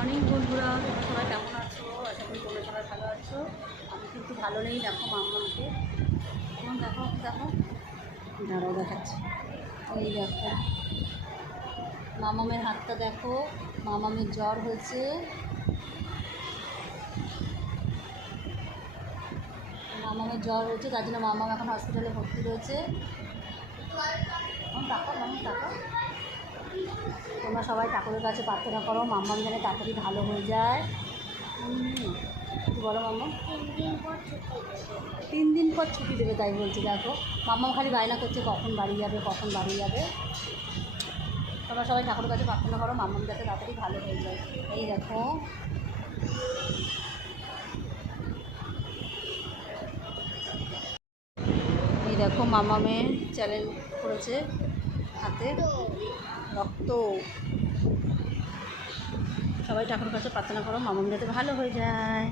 Morning বন্ধুরা, তোমরা সবাই কেমন আছো? আশা করি তোমরা সবাই ভালো আছো। আমি কিন্তু ভালো নেই, দেখো মাম্মাকে কেমন দেখো দেখো। দাঁড়াও, দেখাচ্ছি। এই দেখো মামামের হাতটা দেখো। মামামের জ্বর হয়েছে। মামামের জ্বর হয়েছে, তার জন্য মামাম এখন হসপিটালে ভর্তি রয়েছে। এখন টাকা মাম টাকা তোমরা সবাই ঠাকুরের কাছে প্রার্থনা করো মাম্মাম যেন তাড়াতাড়ি ভালো হয়ে যায়। বলো মাম্মা? তিন দিন পর ছুটি দেবে, তাই বলছি, দেখো। মাম্মাম খালি বায়না করছে, কখন বাড়ি যাবে, কখন বাড়ি যাবে। তোমরা সবাই ঠাকুরের কাছে প্রার্থনা করো মাম্মাম যাতে তাড়াতাড়ি ভালো হয়ে যায়। এই দেখো। এই দেখো মামামের চ্যালেঞ্জ করেছে। হাতে রক্ত। সবাই ঠাকুর কাছে প্রার্থনা করো মামন যাতে ভালো হয়ে যায়।